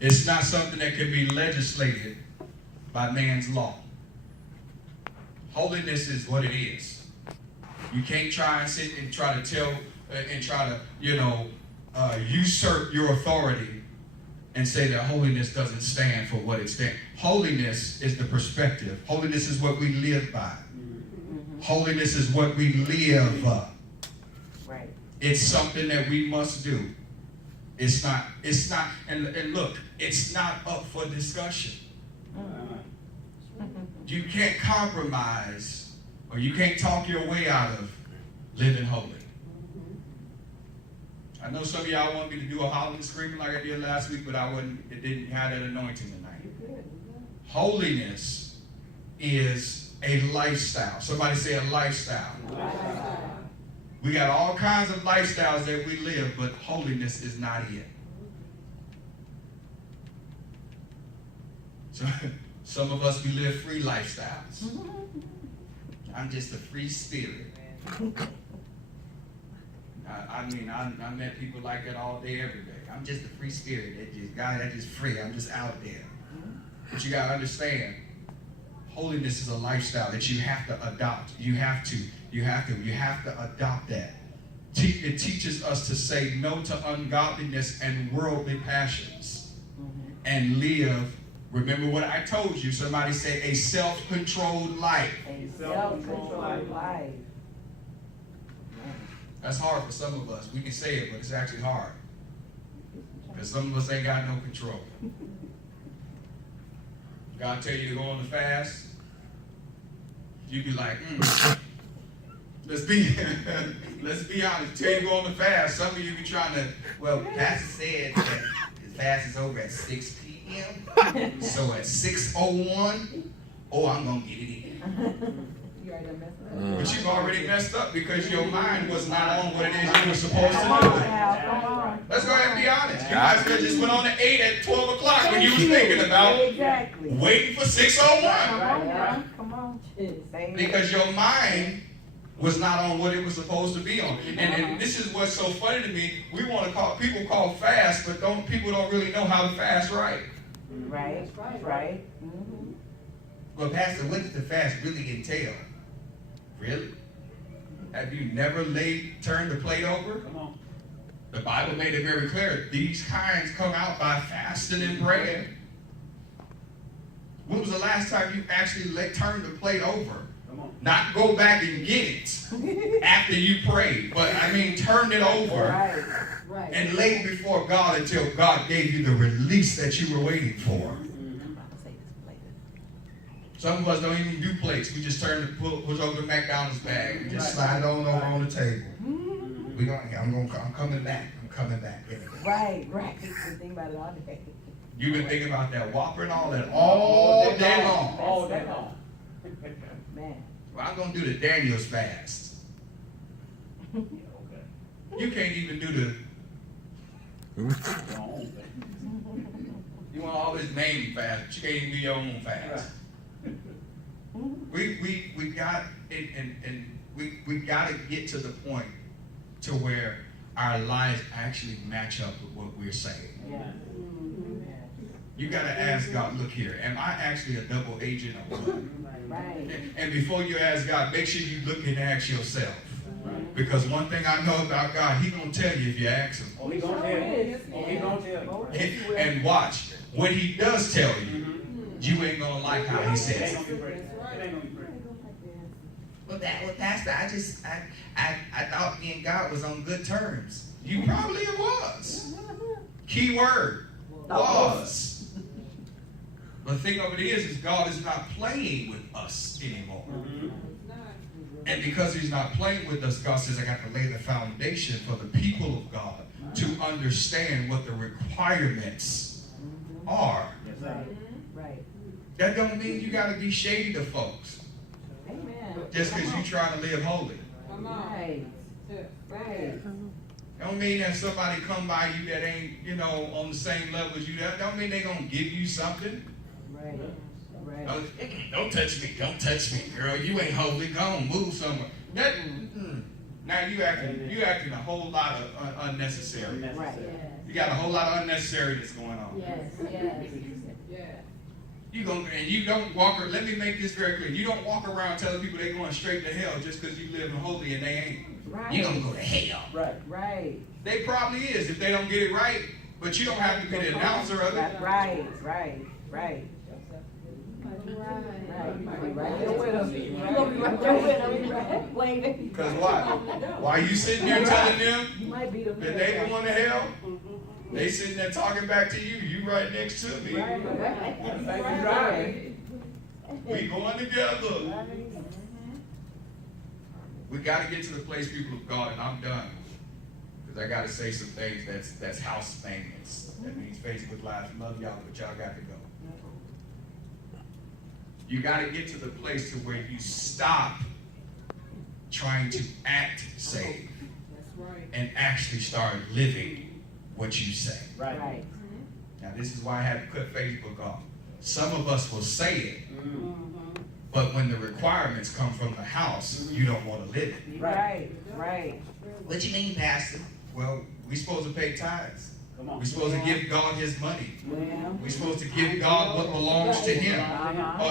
It's not something that can be legislated by man's law. Holiness is what it is. You can't try and sit and try to tell and try to, usurp your authority and say that holiness doesn't stand for what it stands. Holiness is the perspective. Holiness is what we live by. Holiness is what we live. Right. It's something that we must do. It's not, and look, it's not up for discussion. You can't compromise or you can't talk your way out of living holy. I know some of y'all want me to do a hollering, screaming like I did last week, but it didn't have that anointing tonight. Holiness is a lifestyle. Somebody say a lifestyle. We got all kinds of lifestyles that we live, but holiness is not it. So some of us, we live free lifestyles. I'm just a free spirit. I met people like that all day, every day. I'm just a free spirit. That's just free. I'm just out there. But you got to understand, holiness is a lifestyle that you have to adopt. You have to adopt that. It teaches us to say no to ungodliness and worldly passions and live. Remember what I told you. Somebody say a self-controlled life. A self-controlled life. That's hard for some of us. We can say it, but it's actually hard. Because some of us ain't got no control. God tell you to go on the fast. You be like, let's be honest. Tell you to go on the fast. Some of you be trying to, well, Pastor said that the fast is over at 6 p.m. So at 6:01, I'm going to get it in. You already messed up. But you've already messed up because your mind was not on what it is you were supposed to Come on, do. Al, come on. Let's go ahead and be honest. You might as well just went on at 8 at 12 o'clock when you was thinking about Exactly. waiting for 6:01. Right. Come on. Because your mind was not on what it was supposed to be on. And this is what's so funny to me. People call fast, but people don't really know how to fast right. Right. Mm-hmm. Well, Pastor, what does the fast really entail? Really? Have you never turned the plate over? Come on. The Bible made it very clear. These kinds come out by fasting and praying. When was the last time you actually turned the plate over? Come on. Not go back and get it after you prayed, but turn it over and lay before God until God gave you the release that you were waiting for. Some of us don't even do plates. We just push over the McDonald's bag. We just slide it on over on the table. I'm coming back. Right. Think about it all day. You've been thinking about that Whopper and all that all day long. All day long. Man. Well, I'm going to do the Daniel's fast. You can't even do the... You want to always name fast, but you can't even do your own fast. We got it, and we got to get to the point to where our lives actually match up with what we're saying. Yeah. You got to ask God, look here, am I actually a double agent of one? Right. And before you ask God, make sure you look and ask yourself. Because one thing I know about God, He gonna tell you if you ask Him. Oh, He gonna tell you. Oh, He gonna tell you. And watch, when He does tell you, you ain't gonna like how He says it. Well, Pastor, I thought me and God was on good terms. You probably was. Key word, was. But the thing of it is God is not playing with us anymore. And because He's not playing with us, God says, I got to lay the foundation for the people of God to understand what the requirements are. Right. That don't mean you got to be shady to folks. Amen. Just because you're trying to live holy. Right. Don't mean that somebody come by you that ain't, on the same level as you. That don't mean they're going to give you something. Right. Right. Don't touch me, girl. You ain't holy. Go on, move somewhere. Now you acting a whole lot of unnecessary. Right. You got a whole lot of unnecessary that's going on. You don't walk. Let me make this very clear. You don't walk around telling people they're going straight to hell just because you live in holy and they ain't. Right. You're gonna go to hell. Right. They probably is if they don't get it right. But you don't have to be the announcer of it. Right. Because why? While you sitting there telling them You might be the that they going to hell, they sitting there talking back to you. You right next to me. We going together. We got to get to the place, people of God, and I'm done. Because I got to say some things that's house maintenance. That means Facebook Live. Love y'all, but y'all got to go. You got to get to the place to where you stop trying to act saved and actually start living what you say. Right. Now, this is why I had to cut Facebook off. Some of us will say it, but when the requirements come from the house, you don't want to live it. Right. What you mean, Pastor? Well, we're supposed to pay tithes. Come on. We're supposed to give God his money. Yeah. We're supposed to give God what belongs to him. Uh-huh. Oh,